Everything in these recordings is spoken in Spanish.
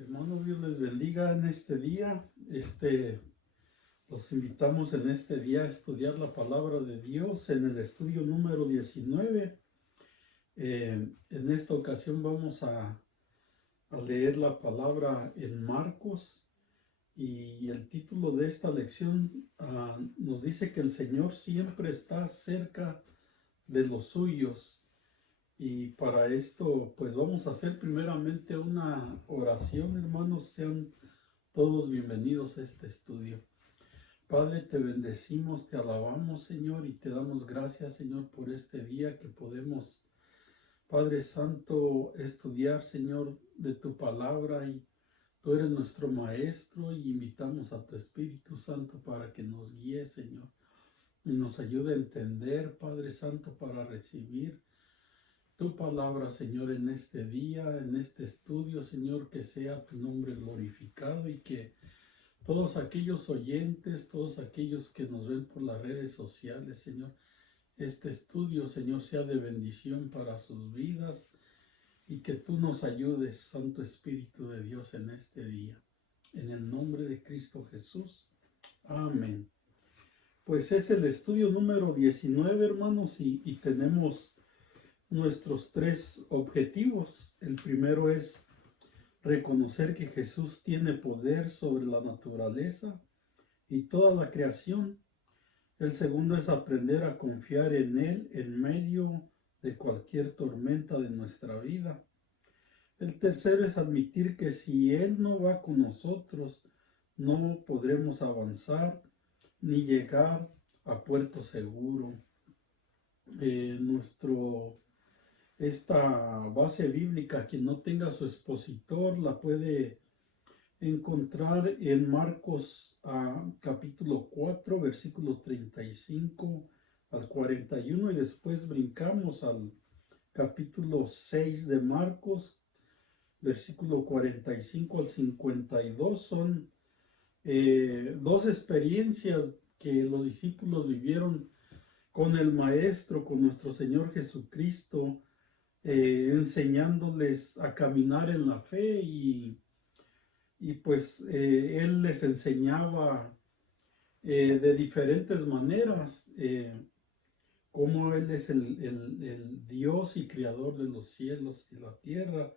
Hermanos, Dios les bendiga en este día. Los invitamos en este día a estudiar la palabra de Dios en el estudio número 19. En esta ocasión vamos a leer la palabra en Marcos y el título de esta lección nos dice que el Señor siempre está cerca de los suyos. Y para esto, pues vamos a hacer primeramente una oración, hermanos. Sean todos bienvenidos a este estudio. Padre, te bendecimos, te alabamos, Señor, y te damos gracias, Señor, por este día que podemos, Padre Santo, estudiar, Señor, de tu palabra. Y tú eres nuestro maestro y invitamos a tu Espíritu Santo para que nos guíe, Señor, y nos ayude a entender, Padre Santo, para recibir tu palabra, Señor, en este día, en este estudio, Señor, que sea tu nombre glorificado y que todos aquellos oyentes, todos aquellos que nos ven por las redes sociales, Señor, este estudio, Señor, sea de bendición para sus vidas y que tú nos ayudes, Santo Espíritu de Dios, en este día. En el nombre de Cristo Jesús. Amén. Pues es el estudio número 19, hermanos, y tenemos nuestros tres objetivos. El primero es reconocer que Jesús tiene poder sobre la naturaleza y toda la creación. El segundo es aprender a confiar en Él en medio de cualquier tormenta de nuestra vida. El tercero es admitir que si Él no va con nosotros, no podremos avanzar ni llegar a puerto seguro. Esta base bíblica, quien no tenga su expositor, la puede encontrar en Marcos capítulo 4, versículo 35 al 41, y después brincamos al capítulo 6 de Marcos, versículo 45 al 52. Son dos experiencias que los discípulos vivieron con el Maestro, con nuestro Señor Jesucristo, enseñándoles a caminar en la fe y pues Él les enseñaba de diferentes maneras cómo Él es el Dios y creador de los cielos y la tierra,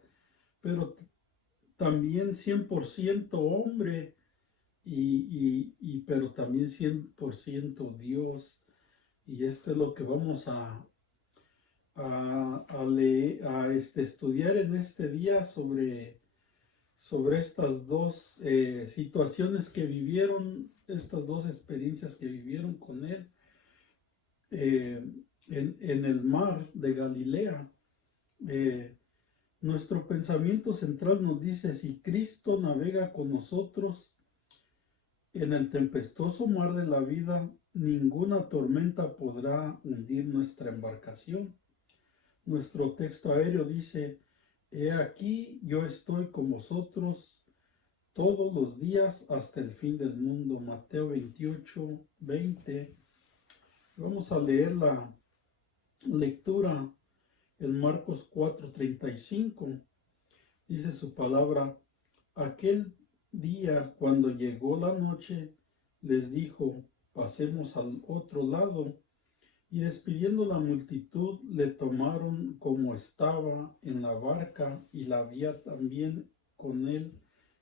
pero también 100% hombre pero también 100% Dios. Y esto es lo que vamos a estudiar en este día sobre estas dos situaciones que vivieron, estas dos experiencias que vivieron con Él en el mar de Galilea. Nuestro pensamiento central nos dice: si Cristo navega con nosotros en el tempestuoso mar de la vida, ninguna tormenta podrá hundir nuestra embarcación. Nuestro texto aéreo dice: he aquí, yo estoy con vosotros todos los días hasta el fin del mundo. Mateo 28, 20. Vamos a leer la lectura en Marcos 4, 35. Dice su palabra: aquel día, cuando llegó la noche, les dijo: pasemos al otro lado. Y despidiendo la multitud, le tomaron como estaba en la barca, y la había también con él,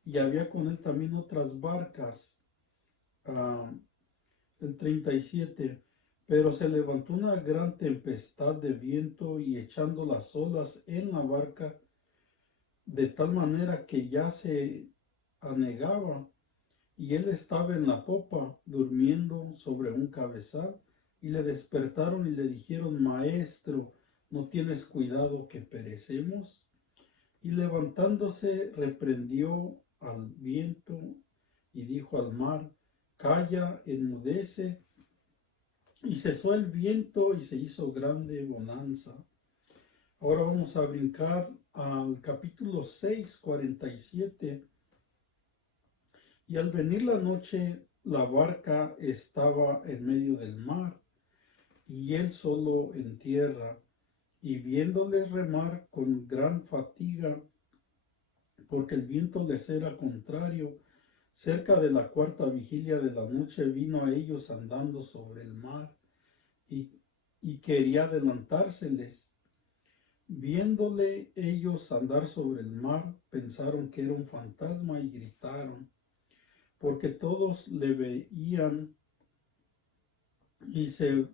y había con él también otras barcas. El 37. Pero se levantó una gran tempestad de viento y echando las olas en la barca, de tal manera que ya se anegaba, y él estaba en la popa, durmiendo sobre un cabezal. Y le despertaron y le dijeron: Maestro, ¿no tienes cuidado que perecemos? Y levantándose, reprendió al viento y dijo al mar: calla, enmudece. Y cesó el viento y se hizo grande bonanza. Ahora vamos a brincar al capítulo 6, 47. Y al venir la noche, la barca estaba en medio del mar, y él solo en tierra. Y viéndoles remar con gran fatiga, porque el viento les era contrario. Cerca de la cuarta vigilia de la noche vino a ellos andando sobre el mar y, y quería adelantárseles. Viéndole ellos andar sobre el mar, pensaron que era un fantasma y gritaron, porque todos le veían y se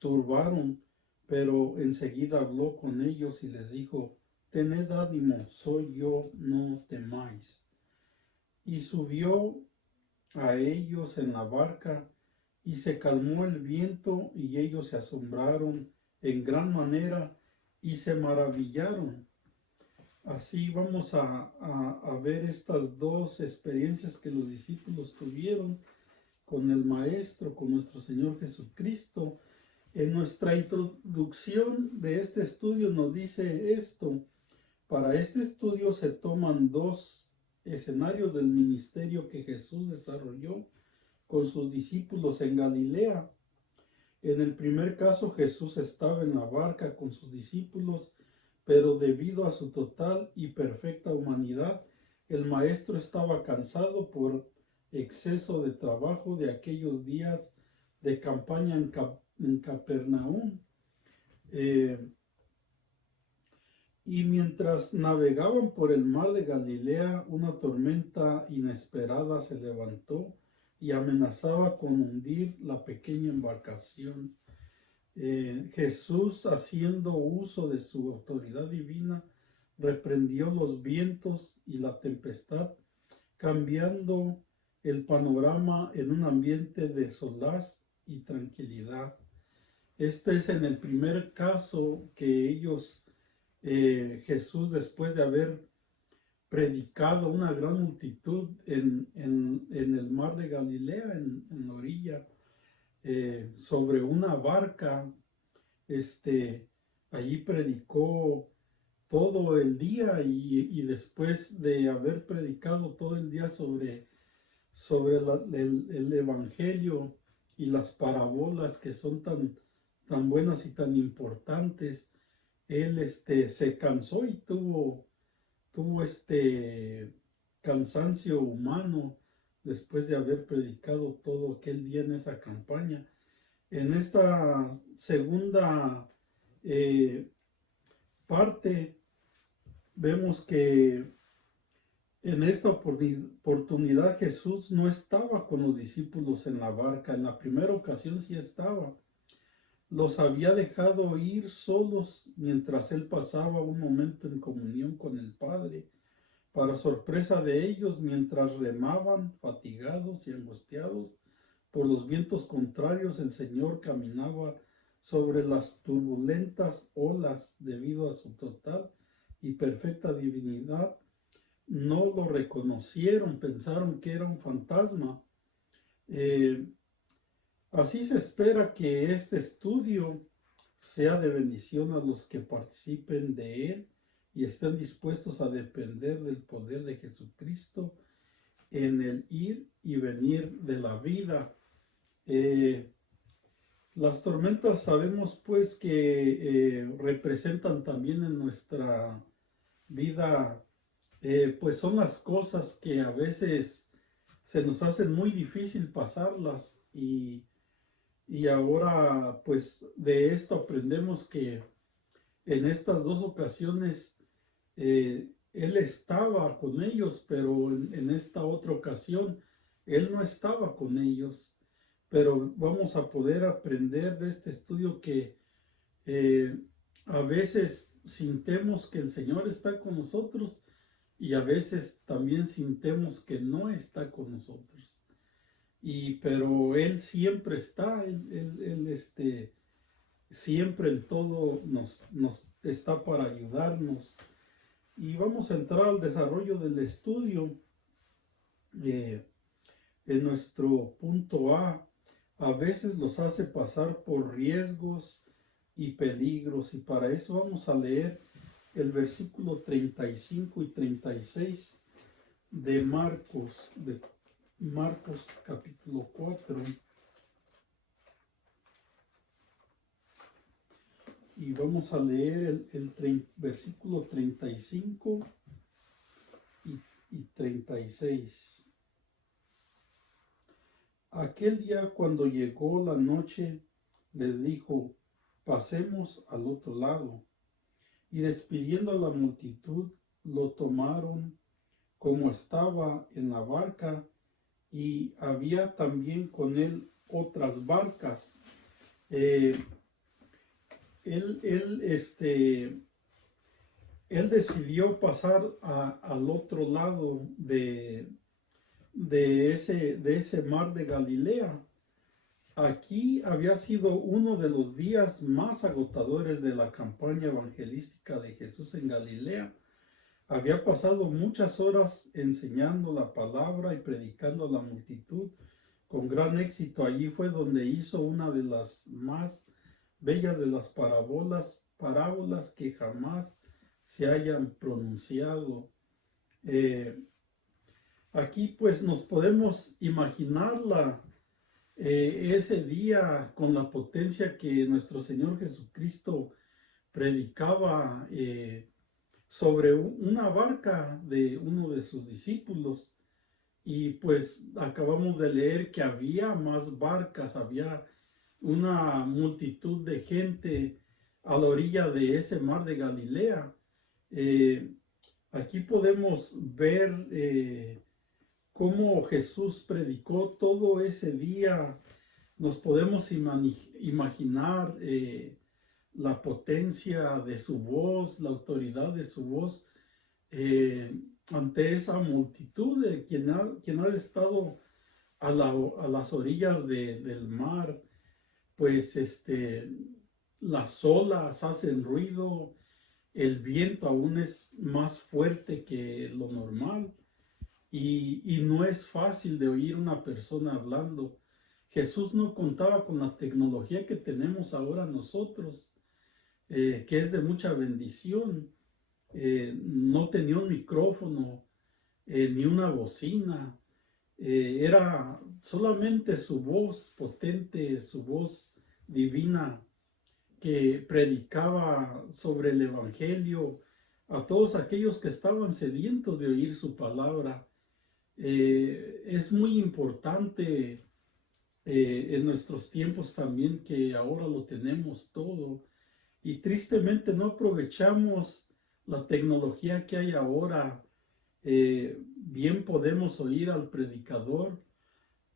turbaron, pero enseguida habló con ellos y les dijo, tened ánimo, soy yo, no temáis. Y subió a ellos en la barca, y se calmó el viento, y ellos se asombraron en gran manera, y se maravillaron. Así vamos a ver estas dos experiencias que los discípulos tuvieron con el Maestro, con nuestro Señor Jesucristo. En nuestra introducción de este estudio nos dice esto. Para este estudio se toman dos escenarios del ministerio que Jesús desarrolló con sus discípulos en Galilea. En el primer caso, Jesús estaba en la barca con sus discípulos, pero debido a su total y perfecta humanidad, el Maestro estaba cansado por exceso de trabajo de aquellos días de campaña en Capernaum. Y mientras navegaban por el mar de Galilea, una tormenta inesperada se levantó y amenazaba con hundir la pequeña embarcación. Jesús, haciendo uso de su autoridad divina, reprendió los vientos y la tempestad, cambiando el panorama en un ambiente de solaz y tranquilidad. Este es en el primer caso que Jesús, después de haber predicado a una gran multitud en el mar de Galilea, en la orilla, sobre una barca, allí predicó todo el día y después de haber predicado todo el día sobre el Evangelio y las parábolas que son tan buenas y tan importantes, él se cansó y tuvo cansancio humano después de haber predicado todo aquel día en esa campaña. En esta segunda parte vemos que en esta oportunidad Jesús no estaba con los discípulos en la barca. En la primera ocasión sí estaba. Los había dejado ir solos mientras él pasaba un momento en comunión con el Padre. Para sorpresa de ellos, mientras remaban, fatigados y angustiados por los vientos contrarios, el Señor caminaba sobre las turbulentas olas debido a su total y perfecta divinidad. No lo reconocieron, pensaron que era un fantasma. Así se espera que este estudio sea de bendición a los que participen de él y estén dispuestos a depender del poder de Jesucristo en el ir y venir de la vida. Las tormentas sabemos pues que representan también en nuestra vida, pues son las cosas que a veces se nos hacen muy difícil pasarlas y ahora pues de esto aprendemos que en estas dos ocasiones él estaba con ellos, pero en esta otra ocasión él no estaba con ellos. Pero vamos a poder aprender de este estudio que a veces sintemos que el Señor está con nosotros y a veces también sintemos que no está con nosotros. Pero Él siempre está, Él siempre en todo nos está para ayudarnos. Y vamos a entrar al desarrollo del estudio. En nuestro punto a veces los hace pasar por riesgos y peligros, y para eso vamos a leer el versículo 35 y 36 de Marcos capítulo 4. Y vamos a leer el versículo 35 y 36. Aquel día, cuando llegó la noche, les dijo: pasemos al otro lado. Y despidiendo a la multitud, lo tomaron como estaba en la barca, y había también con él otras barcas. Eh, él decidió pasar al otro lado de ese mar de Galilea. Aquí había sido uno de los días más agotadores de la campaña evangelística de Jesús en Galilea. Había pasado muchas horas enseñando la palabra y predicando a la multitud con gran éxito. Allí fue donde hizo una de las más bellas de las parábolas que jamás se hayan pronunciado. Aquí pues nos podemos imaginar ese día con la potencia que nuestro Señor Jesucristo predicaba sobre una barca de uno de sus discípulos. Y pues acabamos de leer que había más barcas, había una multitud de gente a la orilla de ese mar de Galilea. Aquí podemos ver cómo Jesús predicó todo ese día. Nos podemos imaginar la potencia de su voz, la autoridad de su voz ante esa multitud de quien ha estado a las orillas del mar. Pues las olas hacen ruido, el viento aún es más fuerte que lo normal y no es fácil de oír una persona hablando. Jesús no contaba con la tecnología que tenemos ahora nosotros, que es de mucha bendición. No tenía un micrófono, ni una bocina. Era solamente su voz potente, su voz divina, que predicaba sobre el Evangelio a todos aquellos que estaban sedientos de oír su palabra. Es muy importante en nuestros tiempos también, que ahora lo tenemos todo y tristemente no aprovechamos la tecnología que hay ahora. Bien podemos oír al predicador,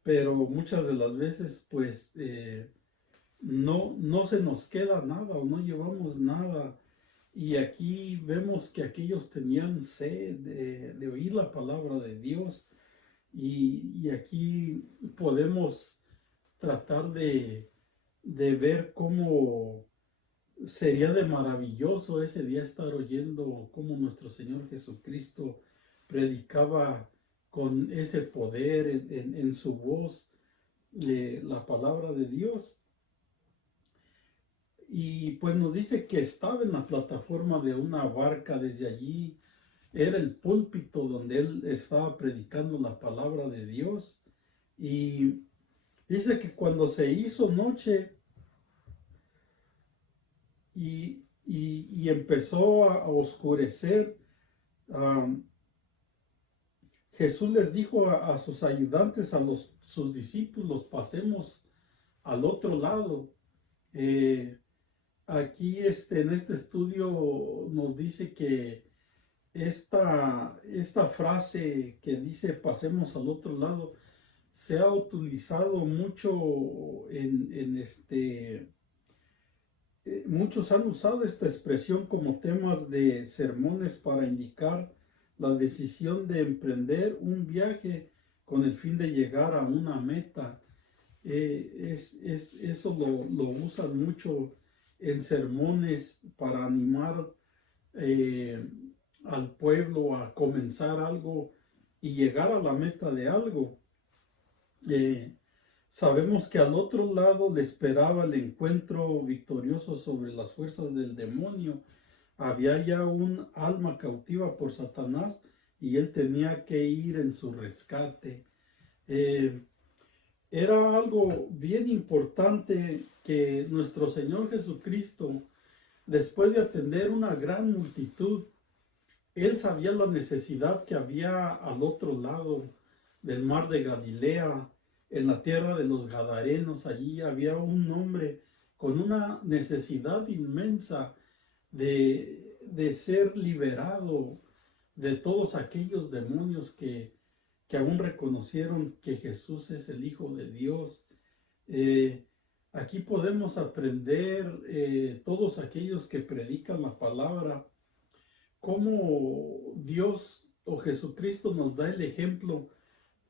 pero muchas de las veces pues no se nos queda nada o no llevamos nada. Y aquí vemos que aquellos tenían sed de oír la palabra de Dios, y aquí podemos tratar de ver cómo sería de maravilloso ese día estar oyendo cómo nuestro Señor Jesucristo predicaba con ese poder en su voz la palabra de Dios. Y pues nos dice que estaba en la plataforma de una barca. Desde allí era el púlpito donde él estaba predicando la palabra de Dios. Y dice que cuando se hizo noche y empezó a oscurecer, Jesús les dijo a sus ayudantes, sus discípulos: pasemos al otro lado. Aquí en este estudio nos dice que esta frase que dice pasemos al otro lado se ha utilizado mucho muchos han usado esta expresión como temas de sermones para indicar la decisión de emprender un viaje con el fin de llegar a una meta. Eso lo usan mucho en sermones para animar al pueblo a comenzar algo y llegar a la meta de algo. Sabemos que al otro lado le esperaba el encuentro victorioso sobre las fuerzas del demonio. Había ya un alma cautiva por Satanás y él tenía que ir en su rescate. Era algo bien importante que nuestro Señor Jesucristo, después de atender una gran multitud, Él sabía la necesidad que había al otro lado del mar de Galilea, en la tierra de los Gadarenos. Allí había un hombre con una necesidad inmensa de ser liberado de todos aquellos demonios que aún reconocieron que Jesús es el Hijo de Dios. Eh, Aquí podemos aprender, todos aquellos que predican la palabra, cómo Dios o Jesucristo nos da el ejemplo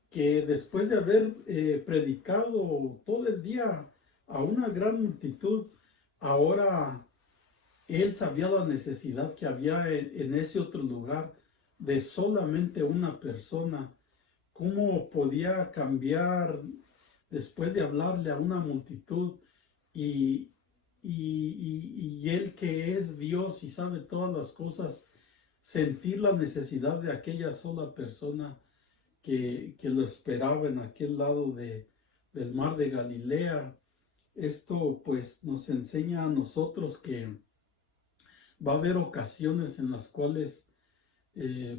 que después de haber predicado todo el día a una gran multitud, ahora Él sabía la necesidad que había en ese otro lugar de solamente una persona. ¿Cómo podía cambiar después de hablarle a una multitud y, y Él, que es Dios y sabe todas las cosas, sentir la necesidad de aquella sola persona que lo esperaba en aquel lado del mar de Galilea? Esto pues nos enseña a nosotros que va a haber ocasiones en las cuales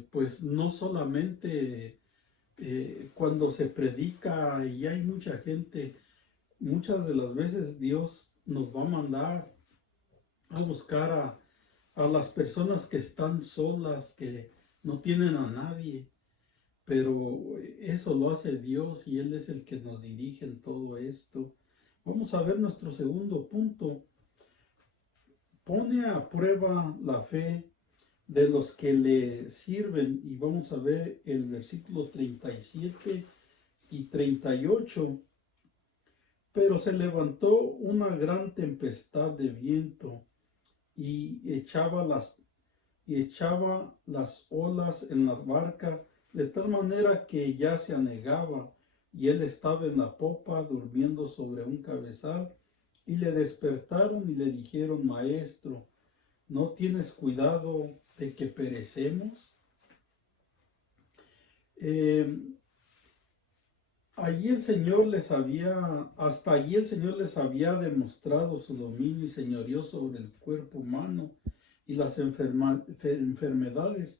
pues no solamente cuando se predica y hay mucha gente, muchas de las veces Dios nos va a mandar a buscar a las personas que están solas, que no tienen a nadie, pero eso lo hace Dios y Él es el que nos dirige en todo esto. Vamos a ver nuestro segundo punto. Pone a prueba la fe de los que le sirven, y vamos a ver el versículo 37 y 38. Pero se levantó una gran tempestad de viento y echaba las olas en la barca, de tal manera que ya se anegaba, y él estaba en la popa durmiendo sobre un cabezal. Y le despertaron y le dijeron: Maestro, ¿no tienes cuidado de que perecemos? Hasta allí el Señor les había demostrado su dominio y señorío sobre el cuerpo humano y las enfermedades.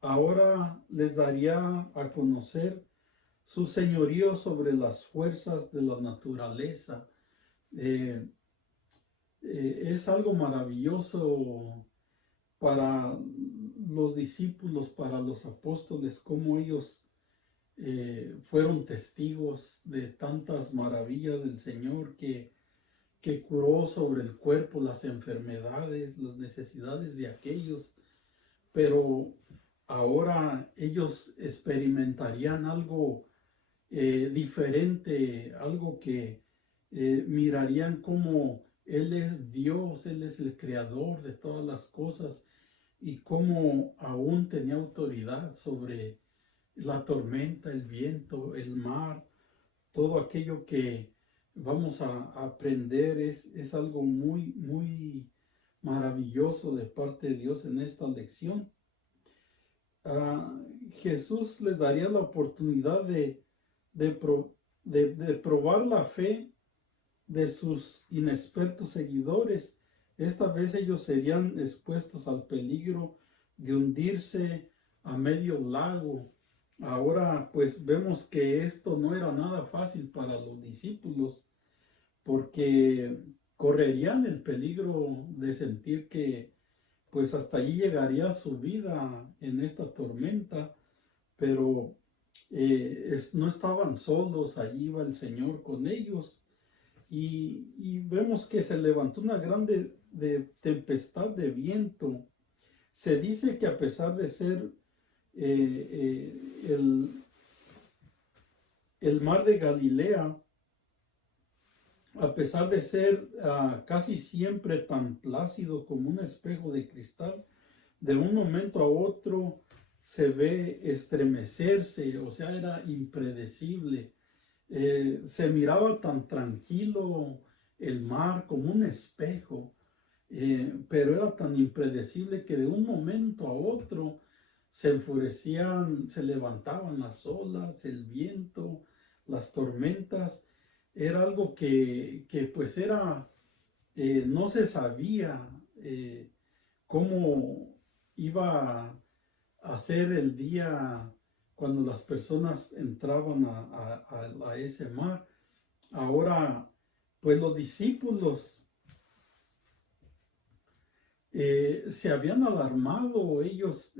Ahora les daría a conocer su señorío sobre las fuerzas de la naturaleza. Eh, es algo maravilloso para los discípulos, para los apóstoles, cómo ellos fueron testigos de tantas maravillas del Señor, que curó sobre el cuerpo las enfermedades, las necesidades de aquellos. Pero ahora ellos experimentarían algo diferente, algo que mirarían como Él es Dios, Él es el creador de todas las cosas, y cómo aún tenía autoridad sobre la tormenta, el viento, el mar. Todo aquello que vamos a aprender es algo muy, muy maravilloso de parte de Dios en esta lección. Jesús les daría la oportunidad de probar la fe de sus inexpertos seguidores. Esta vez ellos serían expuestos al peligro de hundirse a medio lago. Ahora pues vemos que esto no era nada fácil para los discípulos, porque correrían el peligro de sentir que pues hasta allí llegaría su vida en esta tormenta. Pero no estaban solos, allí iba el Señor con ellos. Y vemos que se levantó una grande tempestad de viento. Se dice que a pesar de ser el mar de Galilea, a pesar de ser casi siempre tan plácido como un espejo de cristal, de un momento a otro se ve estremecerse, o sea, era impredecible. Se miraba tan tranquilo el mar como un espejo, pero era tan impredecible que de un momento a otro se enfurecían, se levantaban las olas, el viento, las tormentas. Era algo que pues era, no se sabía cómo iba hacer el día cuando las personas entraban a ese mar. Ahora, pues los discípulos se habían alarmado, ellos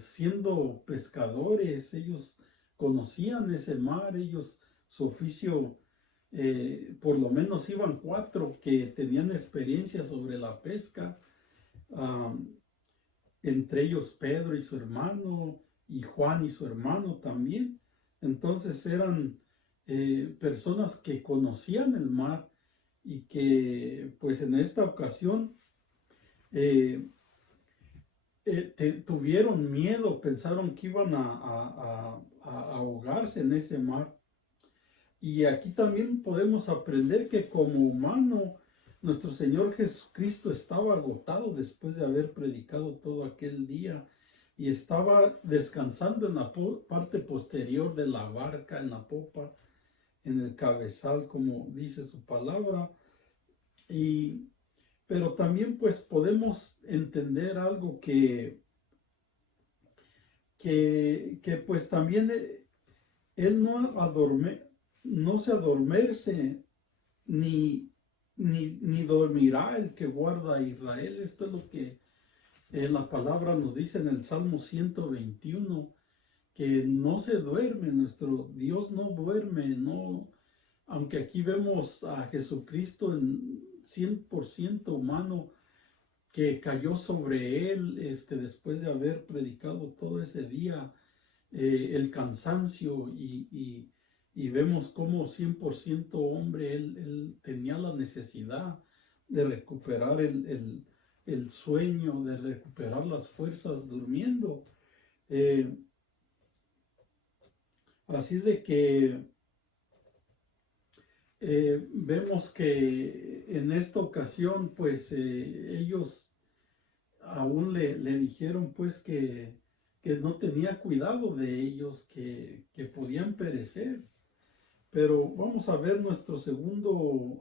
siendo pescadores, ellos conocían ese mar, ellos su oficio, por lo menos iban 4 que tenían experiencia sobre la pesca, um, entre ellos Pedro y su hermano, y Juan y su hermano también. Entonces eran personas que conocían el mar y que pues en esta ocasión eh, tuvieron miedo, pensaron que iban a ahogarse en ese mar. Y aquí también podemos aprender que como humano, nuestro Señor Jesucristo estaba agotado después de haber predicado todo aquel día y estaba descansando en la parte posterior de la barca, en la popa, en el cabezal, como dice su palabra. Pero también pues podemos entender algo que pues también él no se adormece ni dormirá el que guarda a Israel. Esto es lo que la palabra nos dice en el Salmo 121, que no se duerme, nuestro Dios no duerme, no, aunque aquí vemos a Jesucristo en 100% humano, que cayó sobre él después de haber predicado todo ese día, el cansancio y vemos como 100% hombre, él tenía la necesidad de recuperar el sueño, de recuperar las fuerzas durmiendo. Así es de que vemos que en esta ocasión pues ellos aún le dijeron pues que no tenía cuidado de ellos, que podían perecer. Pero vamos a ver nuestro segundo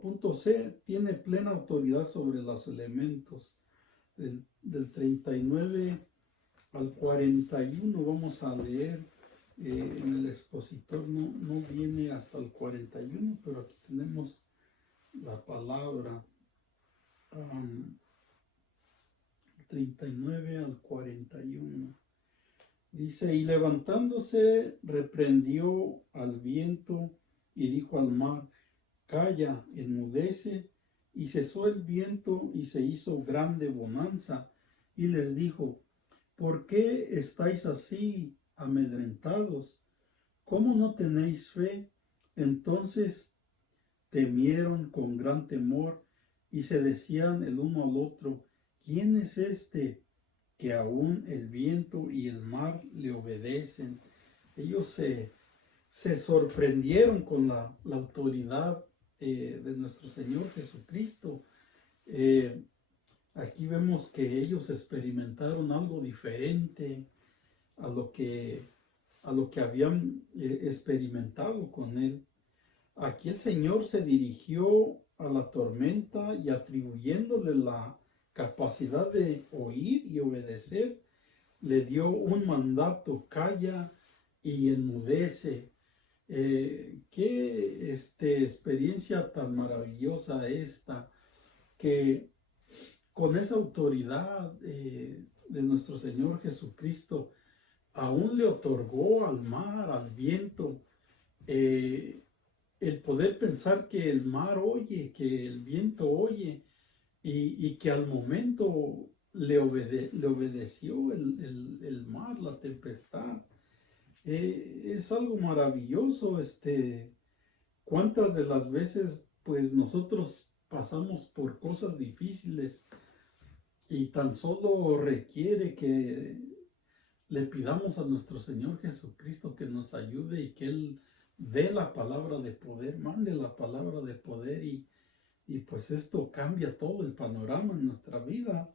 punto C, tiene plena autoridad sobre los elementos. Del 39 al 41 vamos a leer. En el expositor no viene hasta el 41, pero aquí tenemos la palabra. 39 al 41. Dice, y levantándose reprendió al viento y dijo al mar, calla, enmudece, y cesó el viento y se hizo grande bonanza. Y les dijo, ¿por qué estáis así amedrentados? ¿Cómo no tenéis fe? Entonces temieron con gran temor y se decían el uno al otro, ¿quién es este que aún el viento y el mar le obedecen? Ellos se sorprendieron con la autoridad de nuestro Señor Jesucristo. Aquí vemos que ellos experimentaron algo diferente a lo que habían experimentado con él. Aquí el Señor se dirigió a la tormenta y atribuyéndole la capacidad de oír y obedecer, le dio un mandato, calla y enmudece. Qué experiencia tan maravillosa esta, que con esa autoridad de nuestro Señor Jesucristo, aún le otorgó al mar, al viento, el poder pensar que el mar oye, que el viento oye, y que al momento le obedeció el mar, la tempestad. Es algo maravilloso. Cuántas de las veces pues nosotros pasamos por cosas difíciles y tan solo requiere que le pidamos a nuestro Señor Jesucristo que nos ayude y que Él dé la palabra de poder, mande la palabra de poder, y pues esto cambia todo el panorama en nuestra vida.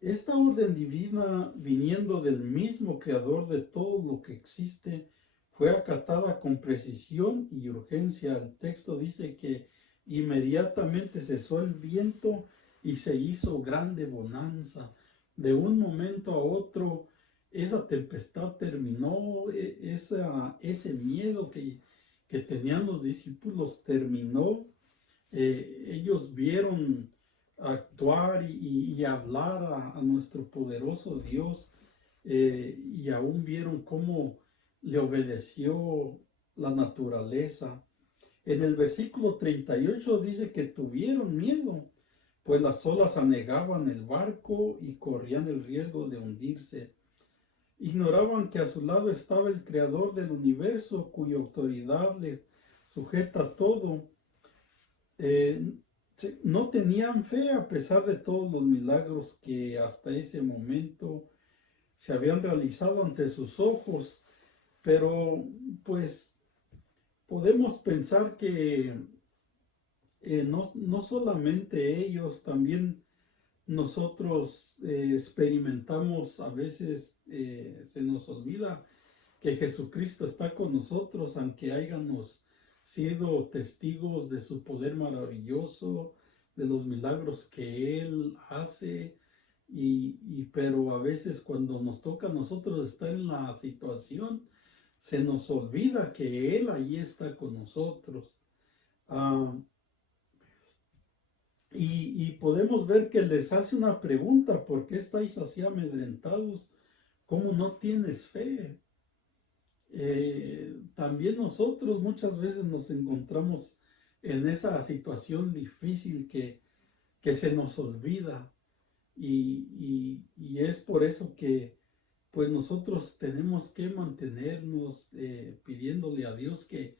Esta orden divina, viniendo del mismo creador de todo lo que existe, fue acatada con precisión y urgencia. El texto dice que inmediatamente cesó el viento y se hizo grande bonanza. De un momento a otro, esa tempestad terminó, ese miedo que tenían los discípulos terminó. Ellos vieron actuar y hablar a nuestro poderoso Dios, y aún vieron cómo le obedeció la naturaleza. En el versículo 38 dice que tuvieron miedo, pues las olas anegaban el barco y corrían el riesgo de hundirse. Ignoraban que a su lado estaba el creador del universo, cuya autoridad les sujeta todo. Eh, no tenían fe a pesar de todos los milagros que hasta ese momento se habían realizado ante sus ojos, pero pues podemos pensar que no solamente ellos, también nosotros experimentamos, a veces se nos olvida que Jesucristo está con nosotros, aunque hayamos sido testigos de su poder maravilloso, de los milagros que Él hace, pero a veces cuando nos toca a nosotros estar en la situación, se nos olvida que Él ahí está con nosotros. Ah, y podemos ver que les hace una pregunta: ¿por qué estáis así amedrentados? ¿Cómo no tienes fe? También nosotros muchas veces nos encontramos en esa situación difícil que se nos olvida, y es por eso que pues nosotros tenemos que mantenernos pidiéndole a Dios que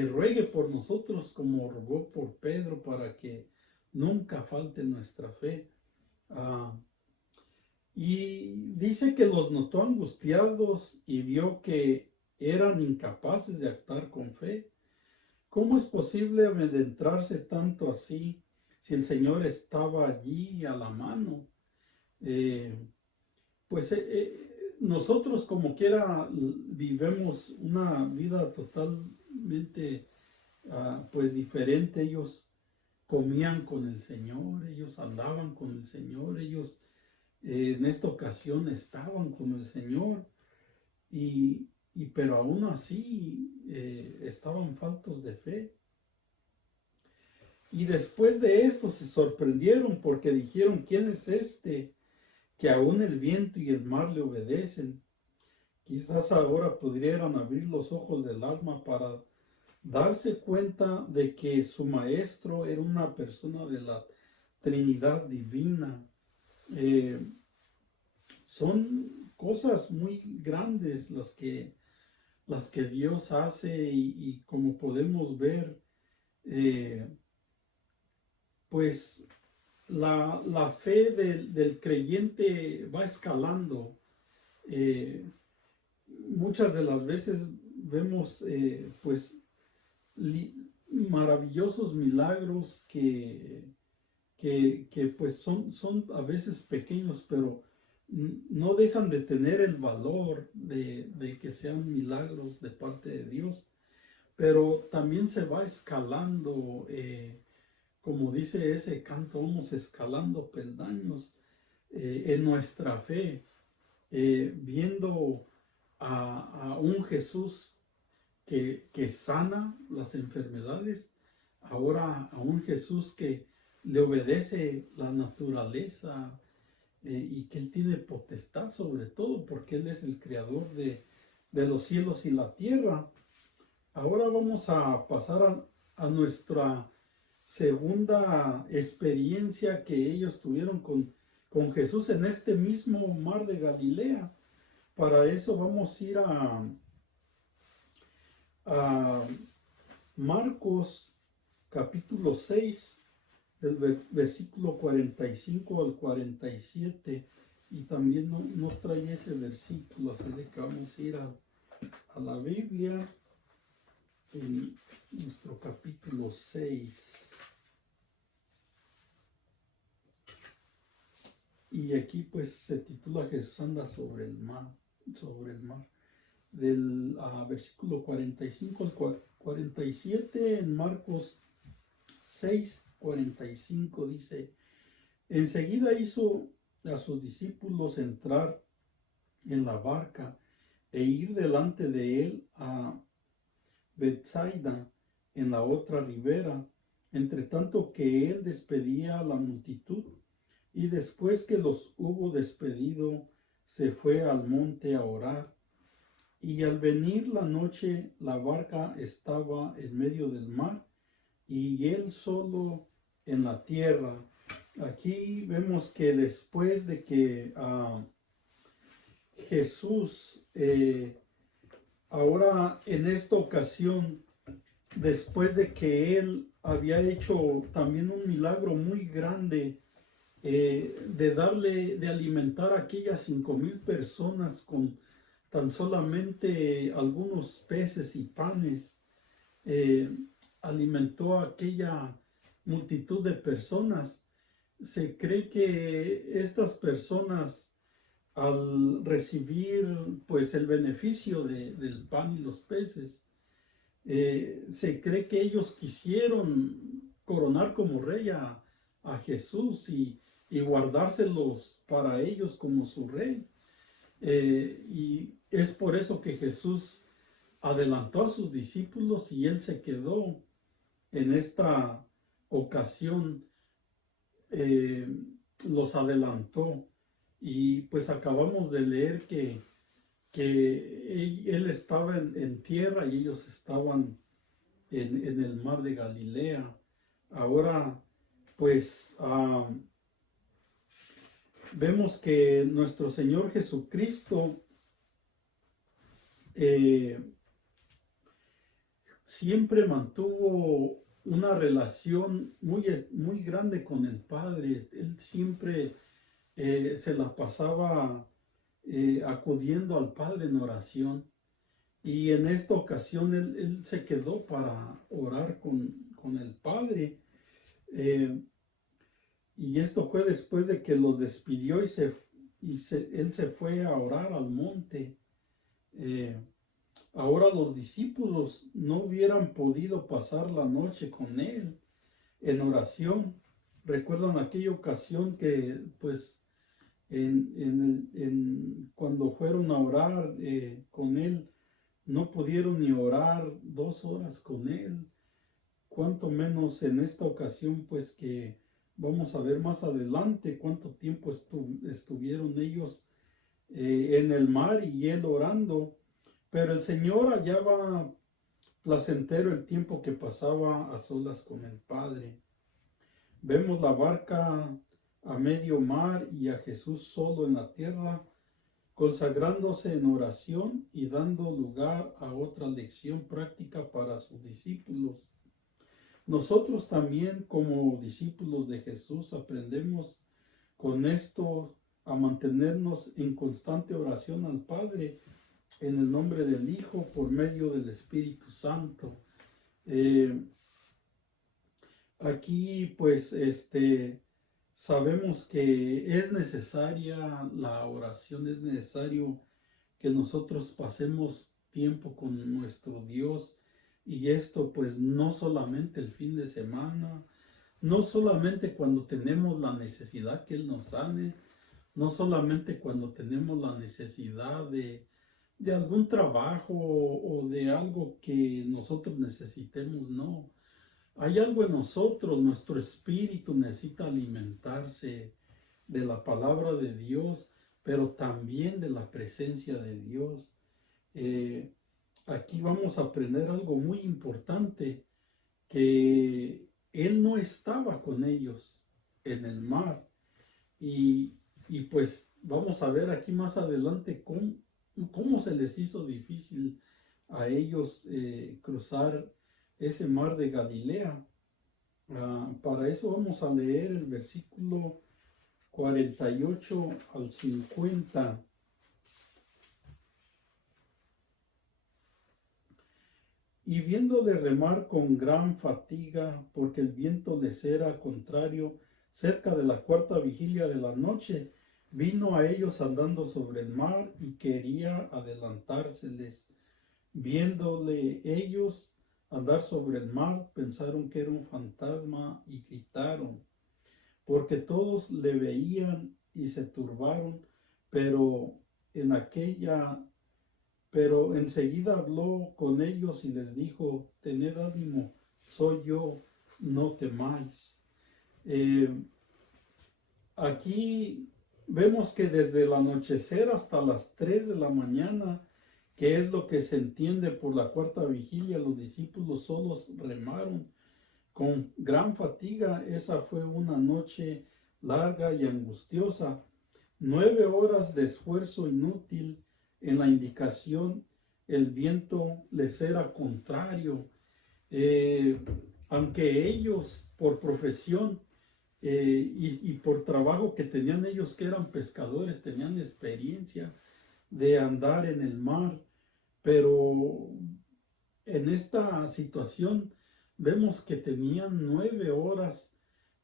ruegue por nosotros como rogó por Pedro, para que nunca falte nuestra fe. Ah, y dice que los notó angustiados y vio que eran incapaces de actuar con fe. ¿Cómo es posible adentrarse tanto así si el Señor estaba allí a la mano? Eh, pues nosotros como quiera vivemos una vida totalmente pues diferente. Ellos comían con el Señor, ellos andaban con el Señor, ellos en esta ocasión estaban con el Señor, pero aún así estaban faltos de fe. Y después de esto se sorprendieron, porque dijeron: ¿quién es este que aún el viento y el mar le obedecen? Quizás ahora pudieran abrir los ojos del alma para darse cuenta de que su maestro era una persona de la Trinidad divina. Eh, Son cosas muy grandes las que Dios hace, y como podemos ver, eh, pues la fe del creyente va escalando. Eh, Muchas de las veces vemos pues maravillosos milagros que pues son a veces pequeños, pero no dejan de tener el valor de que sean milagros de parte de Dios. Pero también se va escalando, como dice ese canto: vamos escalando peldaños en nuestra fe, viendo a un Jesús que sana las enfermedades, ahora a un Jesús que le obedece la naturaleza, y que Él tiene potestad sobre todo, porque Él es el creador de los cielos y la tierra. Ahora vamos a pasar a nuestra segunda experiencia que ellos tuvieron con Jesús en este mismo mar de Galilea. Para eso vamos a ir a Marcos capítulo 6, del versículo 45 al 47, y también no trae ese versículo, así de que vamos a ir a la Biblia en nuestro capítulo 6. Y aquí pues se titula: Jesús anda sobre el mar, sobre el mar. Del versículo 45 al 47 en Marcos 6, 45 dice: Enseguida hizo a sus discípulos entrar en la barca e ir delante de él a Bethsaida en la otra ribera, entre tanto que él despedía a la multitud. Y después que los hubo despedido, se fue al monte a orar. Y al venir la noche, la barca estaba en medio del mar y él solo en la tierra. Aquí vemos que después de que Jesús, ahora en esta ocasión, después de que él había hecho también un milagro muy grande, de alimentar a aquellas 5,000 personas con tan solamente algunos peces y panes, eh, alimentó a aquella multitud de personas. Se cree que estas personas, al recibir pues el beneficio del pan y los peces, se cree que ellos quisieron coronar como rey a Jesús y guardárselos para ellos como su rey. Y es por eso que Jesús adelantó a sus discípulos y él se quedó en esta ocasión, eh, los adelantó. Y pues acabamos de leer que él estaba en tierra y ellos estaban en el mar de Galilea. Ahora, pues vemos que nuestro Señor Jesucristo eh, siempre mantuvo una relación muy grande con el Padre. Él siempre se la pasaba acudiendo al Padre en oración. Y en esta ocasión él se quedó para orar con el Padre. Eh, y esto fue después de que los despidió él se fue a orar al monte. Eh, Ahora los discípulos no hubieran podido pasar la noche con él en oración. Recuerdan aquella ocasión que pues cuando fueron a orar con él, no pudieron ni orar 2 horas con él, cuanto menos en esta ocasión, pues que vamos a ver más adelante cuánto tiempo estuvieron ellos en el mar y él orando. Pero el Señor hallaba placentero el tiempo que pasaba a solas con el Padre. Vemos la barca a medio mar y a Jesús solo en la tierra, consagrándose en oración y dando lugar a otra lección práctica para sus discípulos. Nosotros también, como discípulos de Jesús, aprendemos con esto a mantenernos en constante oración al Padre en el nombre del Hijo por medio del Espíritu Santo. Aquí pues sabemos que es necesaria la oración, es necesario que nosotros pasemos tiempo con nuestro Dios, y esto pues no solamente el fin de semana, no solamente cuando tenemos la necesidad que Él nos sane, no solamente cuando tenemos la necesidad de algún trabajo o de algo que nosotros necesitemos, no. Hay algo en nosotros, nuestro espíritu necesita alimentarse de la palabra de Dios, pero también de la presencia de Dios. Eh, Aquí vamos a aprender algo muy importante, que Él no estaba con ellos en el mar. Y, y pues vamos a ver aquí más adelante cómo se les hizo difícil a ellos cruzar ese mar de Galilea. Para eso vamos a leer el versículo 48 al 50. Y viéndole remar con gran fatiga, porque el viento les era contrario, cerca de la cuarta vigilia de la noche, vino a ellos andando sobre el mar y quería adelantárseles. Viéndole ellos andar sobre el mar, pensaron que era un fantasma y gritaron. porque todos le veían y se turbaron, pero en aquella, pero enseguida habló con ellos y les dijo: tened ánimo, soy yo, no temáis. Eh, Aquí vemos que desde el anochecer hasta las 3 de la mañana, que es lo que se entiende por la cuarta vigilia, los discípulos solos remaron con gran fatiga. Esa fue una noche larga y angustiosa. 9 horas de esfuerzo inútil en la indicación. El viento les era contrario. Eh, Aunque ellos por profesión y por trabajo que tenían ellos, que eran pescadores, tenían experiencia de andar en el mar, pero en esta situación vemos que tenían 9 horas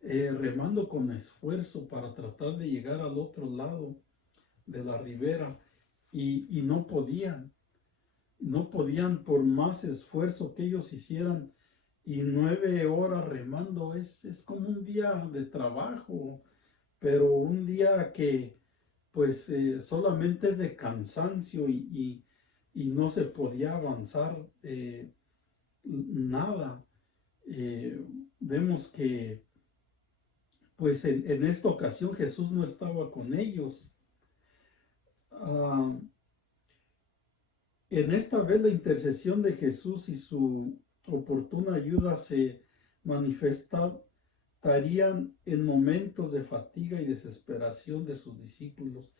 remando con esfuerzo para tratar de llegar al otro lado de la ribera, y no podían por más esfuerzo que ellos hicieran. Y 9 horas remando es como un día de trabajo, pero un día que pues solamente es de cansancio, y no se podía avanzar nada. Vemos que pues en esta ocasión Jesús no estaba con ellos. Ah, en esta vez la intercesión de Jesús y su oportuna ayuda se manifestarían en momentos de fatiga y desesperación de sus discípulos.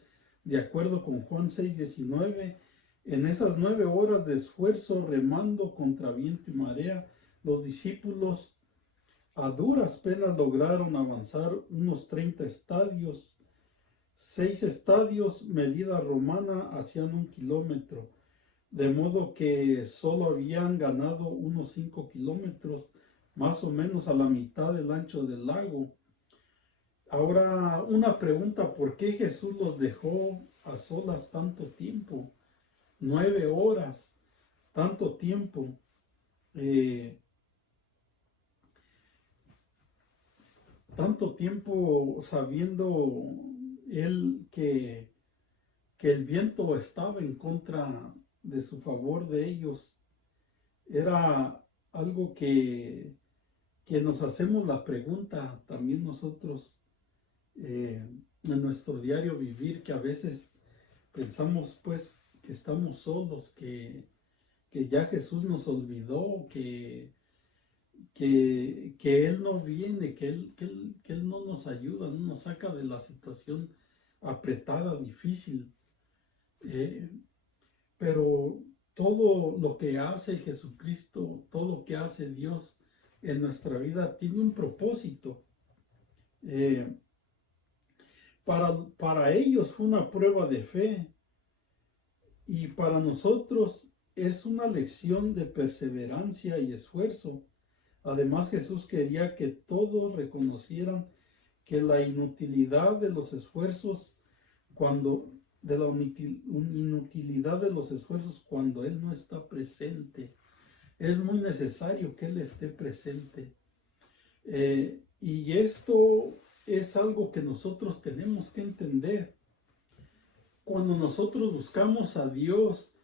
De acuerdo con Juan 6:19, en esas 9 horas de esfuerzo remando contra viento y marea, los discípulos a duras penas lograron avanzar unos 30 estadios. 6 estadios, medida romana, hacían 1 kilómetro, de modo que solo habían ganado unos 5 kilómetros, más o menos a la mitad del ancho del lago. Ahora, una pregunta: ¿por qué Jesús los dejó a solas tanto tiempo? 9 horas, tanto tiempo. Tanto tiempo sabiendo él que el viento estaba en contra de su favor de ellos. Era algo que nos hacemos la pregunta también nosotros en nuestro diario vivir, que a veces pensamos pues que estamos solos, que ya Jesús nos olvidó, que Él no viene, que él no nos ayuda, no nos saca de la situación apretada, difícil. Eh, pero todo lo que hace Jesucristo, todo lo que hace Dios en nuestra vida tiene un propósito. Eh, para ellos fue una prueba de fe, y para nosotros es una lección de perseverancia y esfuerzo. Además, Jesús quería que todos reconocieran que la inutilidad de los esfuerzos cuando inutilidad de los esfuerzos cuando Él no está presente. Es muy necesario que Él esté presente. Y esto es algo que nosotros tenemos que entender. Cuando nosotros buscamos a Dios,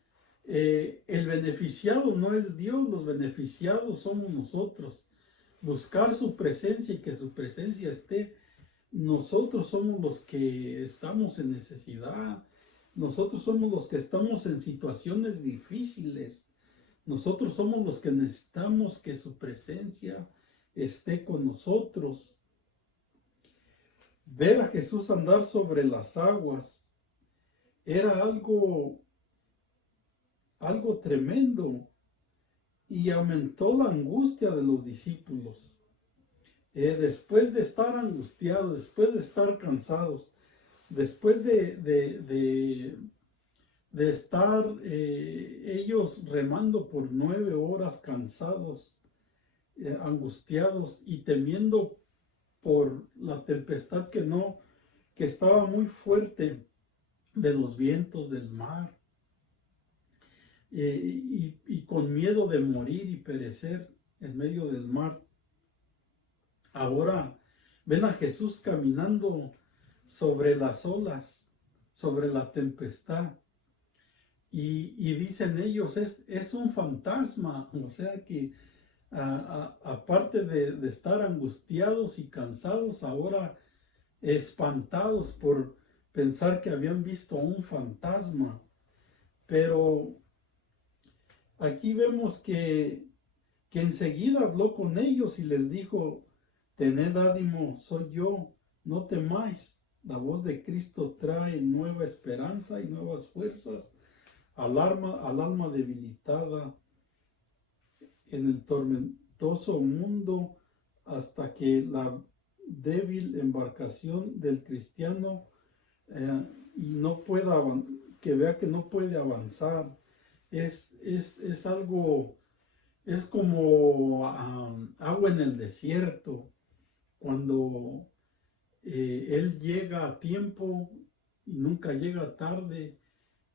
el beneficiado no es Dios, los beneficiados somos nosotros. Buscar su presencia y que su presencia esté. Nosotros somos los que estamos en necesidad. Nosotros somos los que estamos en situaciones difíciles. Nosotros somos los que necesitamos que su presencia esté con nosotros. Ver a Jesús andar sobre las aguas era algo tremendo, y aumentó la angustia de los discípulos. Después de estar angustiados, después de estar cansados, después de estar ellos remando por 9 horas cansados, angustiados y temiendo por la tempestad que estaba muy fuerte, de los vientos del mar, y con miedo de morir y perecer en medio del mar. Ahora ven a Jesús caminando sobre las olas, sobre la tempestad. Y dicen ellos, es un fantasma, o sea que aparte de estar angustiados y cansados, ahora espantados por pensar que habían visto un fantasma. Pero aquí vemos que enseguida habló con ellos y les dijo, tened ánimo, soy yo, no temáis. La voz de Cristo trae nueva esperanza y nuevas fuerzas al alma debilitada en el tormentoso mundo, hasta que la débil embarcación del cristiano y no pueda, que vea que no puede avanzar. Es algo, es como agua en el desierto, cuando Él llega a tiempo y nunca llega tarde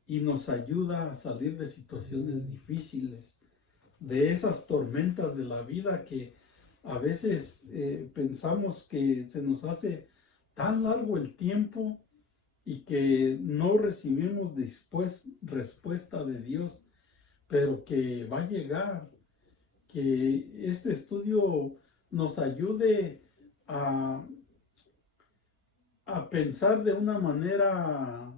y nos ayuda a salir de situaciones difíciles, de esas tormentas de la vida que a veces pensamos que se nos hace tan largo el tiempo y que no recibimos después respuesta de Dios, pero que va a llegar, que este estudio nos ayude a, a pensar de una manera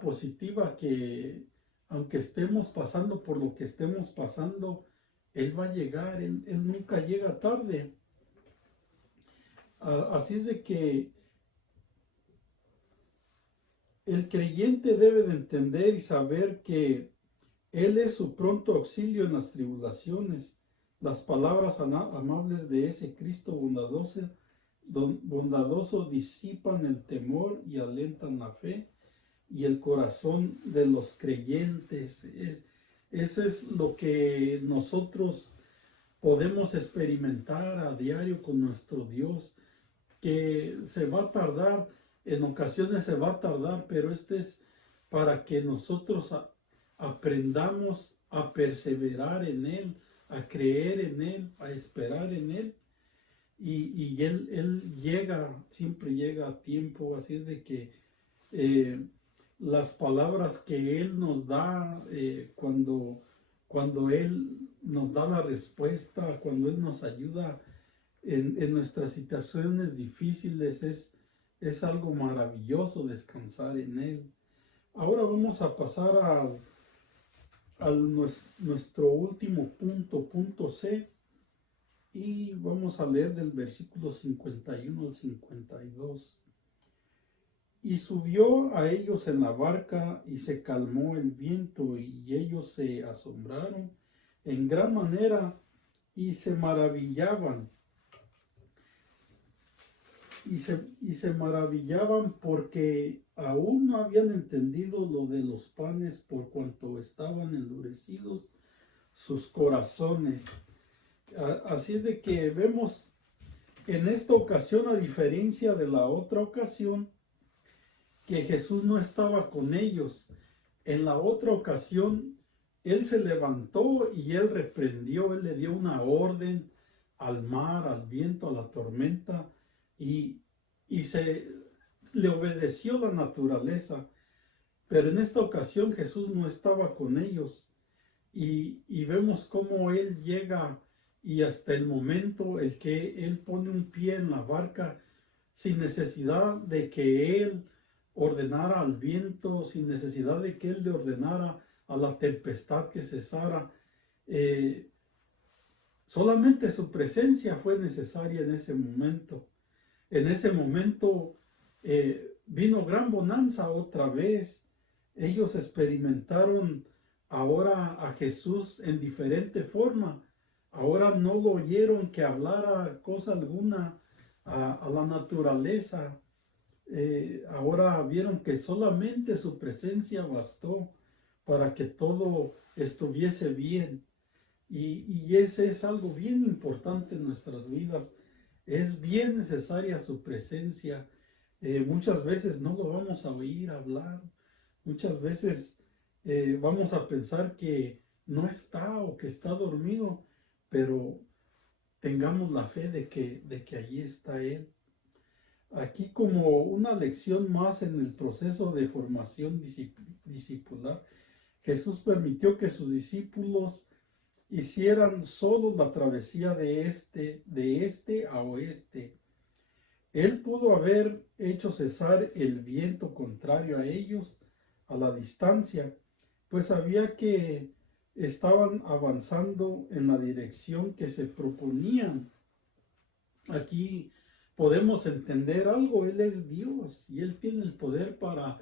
positiva, que aunque estemos pasando por lo que estemos pasando, Él va a llegar, Él nunca llega tarde. Así es de que el creyente debe de entender y saber que Él es su pronto auxilio en las tribulaciones. Las palabras amables de ese Cristo bondadoso disipan el temor y alentan la fe y el corazón de los creyentes. Eso es lo que nosotros podemos experimentar a diario con nuestro Dios, que se va a tardar, en ocasiones se va a tardar, pero este es para que nosotros aprendamos a perseverar en Él, a creer en Él, a esperar en Él. Y él llega, siempre llega a tiempo, así es de que las palabras que Él nos da cuando Él nos da la respuesta, cuando Él nos ayuda en nuestras situaciones difíciles, es algo maravilloso descansar en Él. Ahora vamos a pasar a nuestro último punto C, y vamos a leer del versículo 51 al 52. Y subió a ellos en la barca y se calmó el viento, y ellos se asombraron en gran manera y se maravillaban. Y se maravillaban porque aún no habían entendido lo de los panes, por cuanto estaban endurecidos sus corazones. Así es de que vemos en esta ocasión, a diferencia de la otra ocasión, que Jesús no estaba con ellos. En la otra ocasión, Él se levantó y Él reprendió, Él le dio una orden al mar, al viento, a la tormenta, y le obedeció la naturaleza. Pero en esta ocasión Jesús no estaba con ellos, y vemos cómo Él llega, y hasta el momento el que Él pone un pie en la barca sin necesidad de que Él ordenara al viento, sin necesidad de que Él le ordenara a la tempestad que cesara. Solamente su presencia fue necesaria en ese momento. En ese momento vino gran bonanza otra vez. Ellos experimentaron ahora a Jesús en diferente forma. Ahora no lo oyeron que hablara cosa alguna a la naturaleza. Ahora vieron que solamente su presencia bastó para que todo estuviese bien. Y ese es algo bien importante en nuestras vidas. Es bien necesaria su presencia. Muchas veces no lo vamos a oír hablar. Muchas veces vamos a pensar que no está o que está dormido, pero tengamos la fe de que allí está Él. Aquí como una lección más en el proceso de formación discipular, Jesús permitió que sus discípulos hicieran solo la travesía de este a oeste. Él pudo haber hecho cesar el viento contrario a ellos a la distancia, pues sabía que estaban avanzando en la dirección que se proponían. Aquí podemos entender algo: Él es Dios y Él tiene el poder para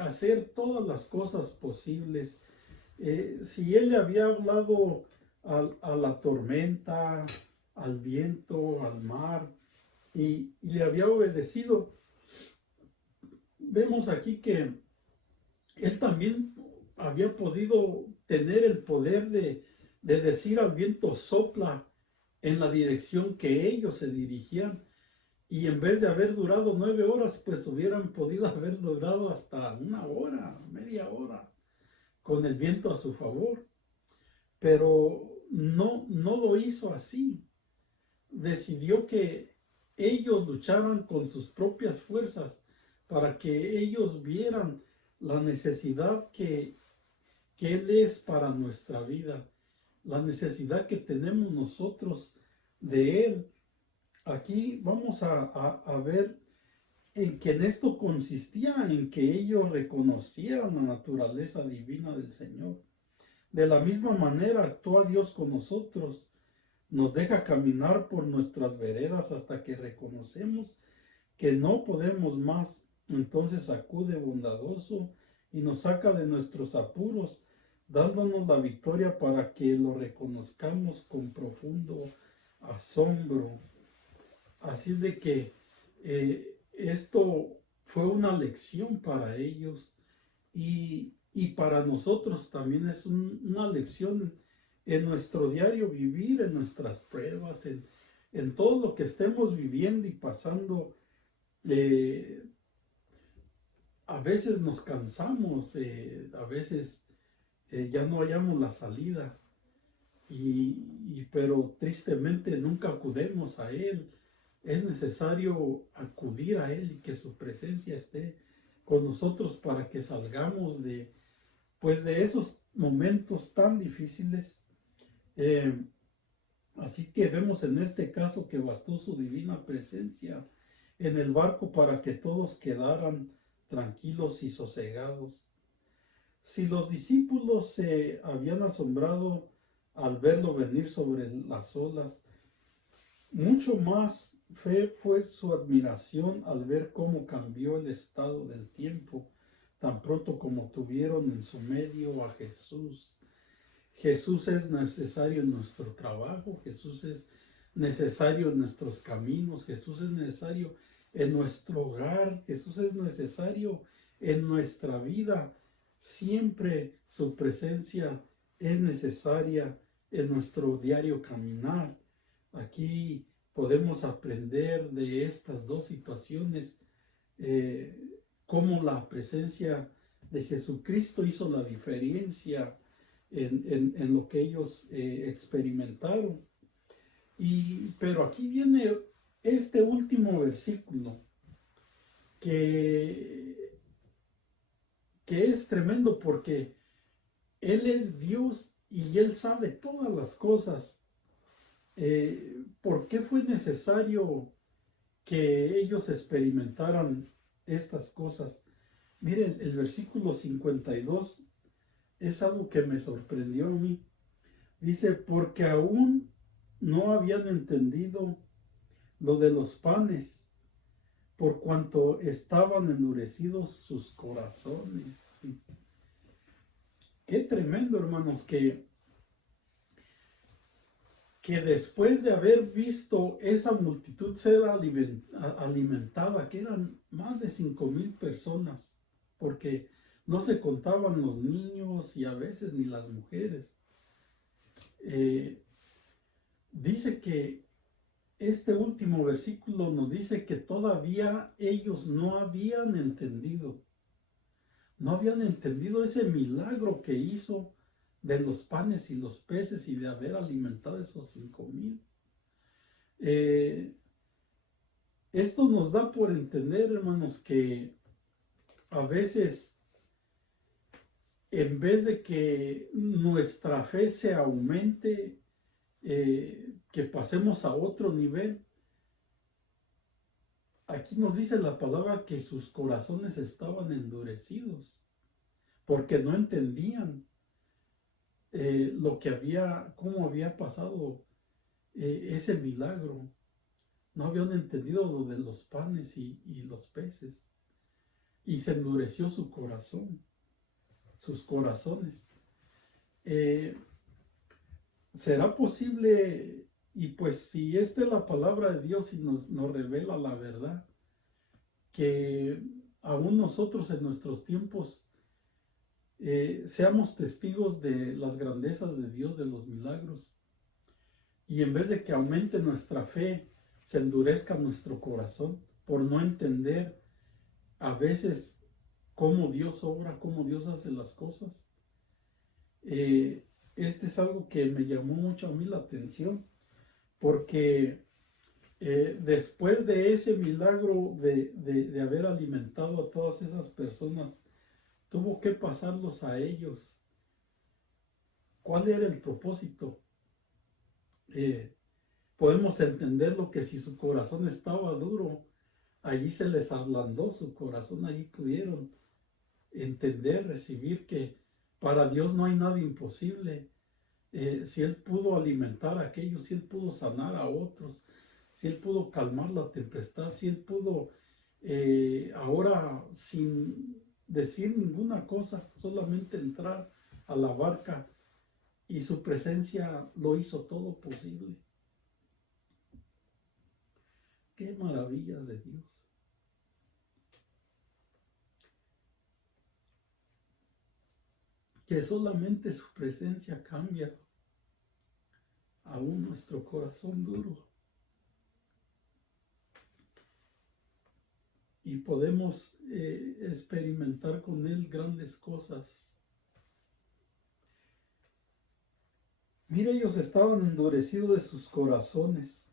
hacer todas las cosas posibles. Si Él le había hablado a la tormenta, al viento, al mar, y le había obedecido, vemos aquí que Él también había podido tener el poder de decir al viento: sopla en la dirección que ellos se dirigían. Y en vez de haber durado 9 horas, pues hubieran podido haber durado hasta 1 hora, media hora, con el viento a su favor. Pero no lo hizo así. Decidió que ellos lucharan con sus propias fuerzas para que ellos vieran la necesidad que Él es para nuestra vida, la necesidad que tenemos nosotros de Él. Aquí vamos a ver en que en esto consistía en que ellos reconocieran la naturaleza divina del Señor. De la misma manera actúa Dios con nosotros. Nos deja caminar por nuestras veredas hasta que reconocemos que no podemos más. Entonces acude bondadoso y nos saca de nuestros apuros, dándonos la victoria para que lo reconozcamos con profundo asombro. Así de que esto fue una lección para ellos y para nosotros también es una lección en nuestro diario vivir, en nuestras pruebas, en todo lo que estemos viviendo y pasando. A veces nos cansamos, a veces ya no hallamos la salida, pero tristemente nunca acudemos a Él. Es necesario acudir a Él y que su presencia esté con nosotros para que salgamos de esos momentos tan difíciles. Así que vemos en este caso que bastó su divina presencia en el barco para que todos quedaran tranquilos y sosegados. Si los discípulos se habían asombrado al verlo venir sobre las olas, mucho más fue su admiración al ver cómo cambió el estado del tiempo, tan pronto como tuvieron en su medio a Jesús. Jesús es necesario en nuestro trabajo, Jesús es necesario en nuestros caminos, Jesús es necesario en nuestro hogar, Jesús es necesario en nuestra vida. Siempre su presencia es necesaria en nuestro diario caminar. Aquí podemos aprender de estas dos situaciones, cómo la presencia de Jesucristo hizo la diferencia en lo que ellos experimentaron. Pero aquí viene este último versículo que es tremendo, porque Él es Dios y Él sabe todas las cosas. ¿Por qué fue necesario que ellos experimentaran estas cosas? Miren, el versículo 52 es algo que me sorprendió a mí. Dice: porque aún no habían entendido lo de los panes, por cuanto estaban endurecidos sus corazones. Qué tremendo, hermanos, que después de haber visto esa multitud ser alimentada, que eran más de 5,000 personas, porque no se contaban los niños y a veces ni las mujeres. Dice que este último versículo nos dice que todavía ellos no habían entendido ese milagro que hizo de los panes y los peces y de haber alimentado a esos 5,000. Eh, Esto nos da por entender, hermanos, que a veces, en vez de que nuestra fe se aumente, que pasemos a otro nivel, aquí nos dice la palabra que sus corazones estaban endurecidos, porque no entendían lo que había, cómo había pasado ese milagro. No habían entendido lo de los panes y los peces. Y se endureció su corazón, sus corazones. Eh, ¿Será posible? Y pues si esta es la palabra de Dios y nos revela la verdad, que aún nosotros en nuestros tiempos seamos testigos de las grandezas de Dios, de los milagros, y en vez de que aumente nuestra fe, se endurezca nuestro corazón por no entender a veces cómo Dios obra, cómo Dios hace las cosas. Este es algo que me llamó mucho a mí la atención, porque después de ese milagro de haber alimentado a todas esas personas, tuvo que pasarlos a ellos. ¿Cuál era el propósito? Podemos entenderlo que si su corazón estaba duro, allí se les ablandó su corazón, allí pudieron entender, recibir que para Dios no hay nada imposible. Si Él pudo alimentar a aquellos, si Él pudo sanar a otros, si Él pudo calmar la tempestad, si Él pudo ahora sin decir ninguna cosa, solamente entrar a la barca y su presencia lo hizo todo posible. Qué maravillas de Dios. Que solamente su presencia cambia aún nuestro corazón duro. Y podemos experimentar con Él grandes cosas. Mira, ellos estaban endurecidos de sus corazones.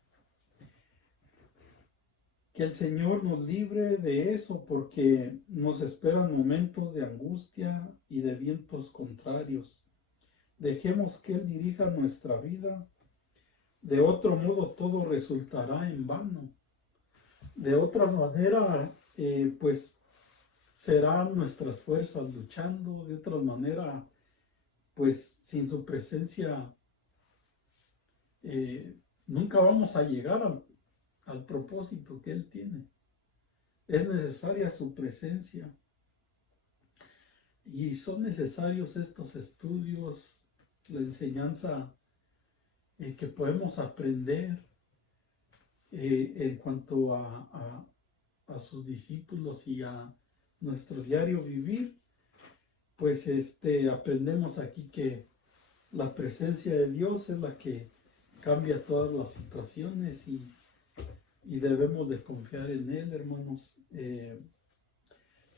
Que el Señor nos libre de eso, porque nos esperan momentos de angustia y de vientos contrarios. Dejemos que Él dirija nuestra vida. De otro modo todo resultará en vano. De otra manera, pues serán nuestras fuerzas luchando. De otra manera, pues sin su presencia nunca vamos a llegar al propósito que Él tiene. Es necesaria su presencia. Y son necesarios estos estudios, la enseñanza que podemos aprender en cuanto a sus discípulos y a nuestro diario vivir. Pues aprendemos aquí que la presencia de Dios es la que cambia todas las situaciones y debemos de confiar en Él, hermanos.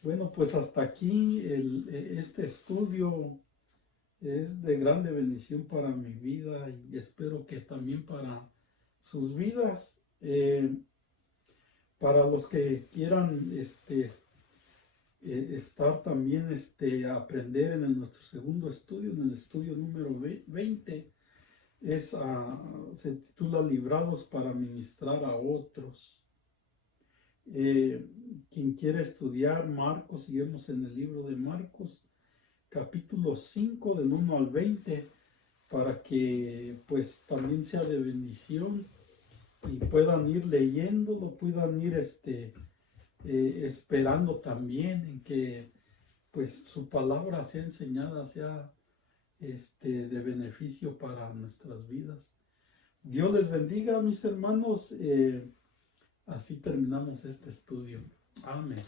Bueno, pues hasta aquí este estudio es de grande bendición para mi vida y espero que también para sus vidas. Para los que quieran estar también, aprender en nuestro segundo estudio, en el estudio número 20, se titula Librados para ministrar a otros. Quien quiere estudiar Marcos, seguimos en el libro de Marcos, capítulo 5, del 1 al 20, para que pues también sea de bendición y puedan ir leyéndolo, puedan ir esperando también en que pues su palabra sea enseñada, sea de beneficio para nuestras vidas. Dios les bendiga, mis hermanos. Así terminamos este estudio. Amén.